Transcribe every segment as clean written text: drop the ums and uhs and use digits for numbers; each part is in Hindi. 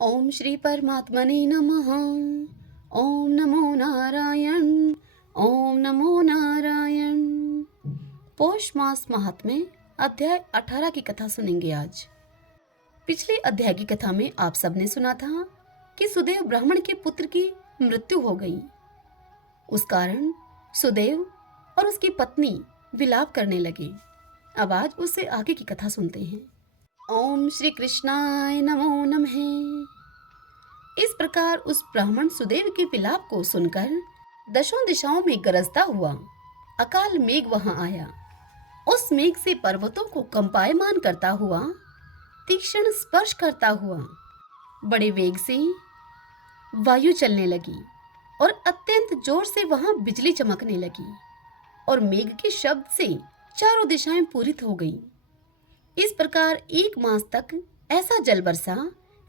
ओम श्री परमात्मने नमः। ओम नमो नारायण। ओम नमो नारायण। पौष मास महात्म्य अध्याय 18 की कथा सुनेंगे आज। पिछले अध्याय की कथा में आप सबने सुना था कि सुदेव ब्राह्मण के पुत्र की मृत्यु हो गई। उस कारण सुदेव और उसकी पत्नी विलाप करने लगे। अब आज उससे आगे की कथा सुनते हैं। ओम श्री कृष्णाय नमो नमः। इस प्रकार उस ब्राह्मण सुदेव के विलाप को सुनकर दशों दिशाओं में गरजता हुआ अकाल मेघ वहां आया। उस मेघ से पर्वतों को कंपायमान करता हुआ, तीक्ष्ण स्पर्श करता हुआ बड़े वेग से वायु चलने लगी और अत्यंत जोर से वहां बिजली चमकने लगी और मेघ के शब्द से चारों दिशाएं पूरित हो गईं। इस प्रकार 1 मास तक ऐसा जल बरसा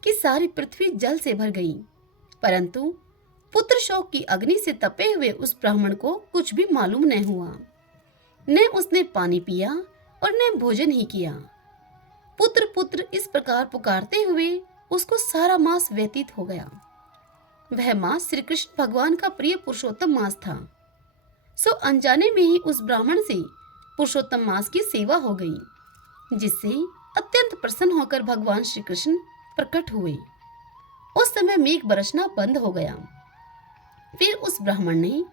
कि सारी पृथ्वी जल से भर गई, परंतु पुत्र शोक की अग्नि से तपे हुए उस ब्राह्मण को कुछ भी मालूम न हुआ। न उसने पानी पिया और न भोजन ही किया। पुत्र पुत्र इस प्रकार पुकारते हुए उसको सारा मास व्यतीत हो गया। वह मास श्री कृष्ण भगवान का प्रिय पुरुषोत्तम मास था। सो अनजाने में ही उस ब्राह्मण से पुरुषोत्तम मास की सेवा हो गई, जिससे अत्यंत प्रसन्न होकर भगवान श्री कृष्ण प्रकट हुए। उस समय मेघ बरसना बंद हो गया। फिर उस ब्राह्मण ने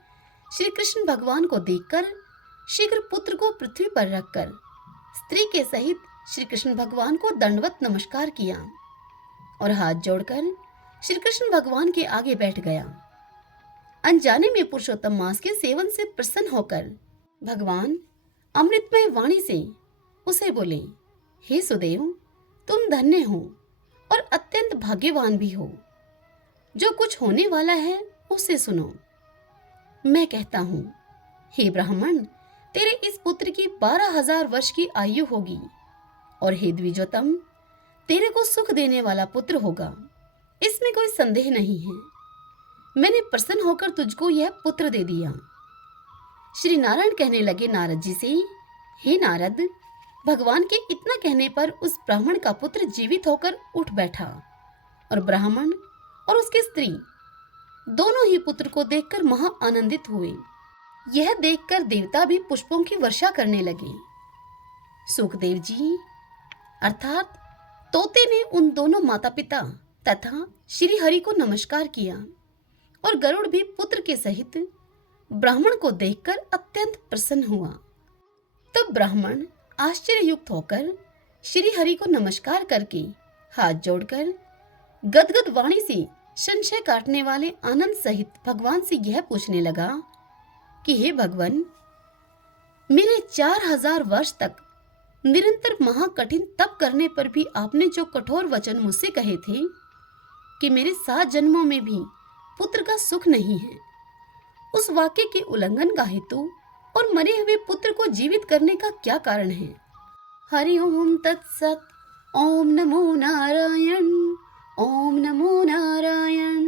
श्री कृष्ण भगवान को देखकर शीघ्र पुत्र को पृथ्वी पर रखकर स्त्री के सहित श्री कृष्ण भगवान को दंडवत नमस्कार किया और हाथ जोड़कर श्री कृष्ण भगवान के आगे बैठ गया। अनजाने में पुरुषोत्तम मास के सेवन से प्रसन्न होकर भगवान अमृतमय वाणी से उसे बोले, हे सुदेव, तुम धन्य हो और अत्यंत भाग्यवान भी हो। जो कुछ होने वाला है उसे सुनो। मैं कहता हूं, हे ब्राह्मण, तेरे इस पुत्र की 12,000 वर्ष की आयु होगी और हे द्विजोतम, तेरे को सुख देने वाला पुत्र होगा। इसमें कोई संदेह नहीं है। मैंने प्रसन्न होकर तुझको यह पुत्र दे दिया। श्री नारायण कहने लगे नारद जी से, हे नारद, भगवान के इतना कहने पर उस ब्राह्मण का पुत्र जीवित होकर उठ बैठा और ब्राह्मण और उसकी स्त्री दोनों ही पुत्र को देखकर महा आनंदित हुए। यह देखकर देवता भी पुष्पों की वर्षा करने लगे। सुखदेव जी अर्थात तोते ने उन दोनों माता पिता तथा श्री हरि को नमस्कार किया और गरुड़ भी पुत्र के सहित ब्राह्मण को देखकर अत्यंत प्रसन्न हुआ। तब ब्राह्मण आश्चर्ययुक्त होकर श्री हरि को नमस्कार करके हाथ जोड़कर गदगद वाणी से संशय काटने वाले आनंद सहित भगवान से यह पूछने लगा कि हे भगवान, मेरे 4,000 वर्ष तक निरंतर महाकठिन तप करने पर भी आपने जो कठोर वचन मुझसे कहे थे कि मेरे 7 जन्मों में भी पुत्र का सुख नहीं है, उस वाक्य के उल्लंघन का हेतु और मरे हुए पुत्र को जीवित करने का क्या कारण है? हरि ओम तत्सत। ओम नमो नारायण। ओम नमो नारायण।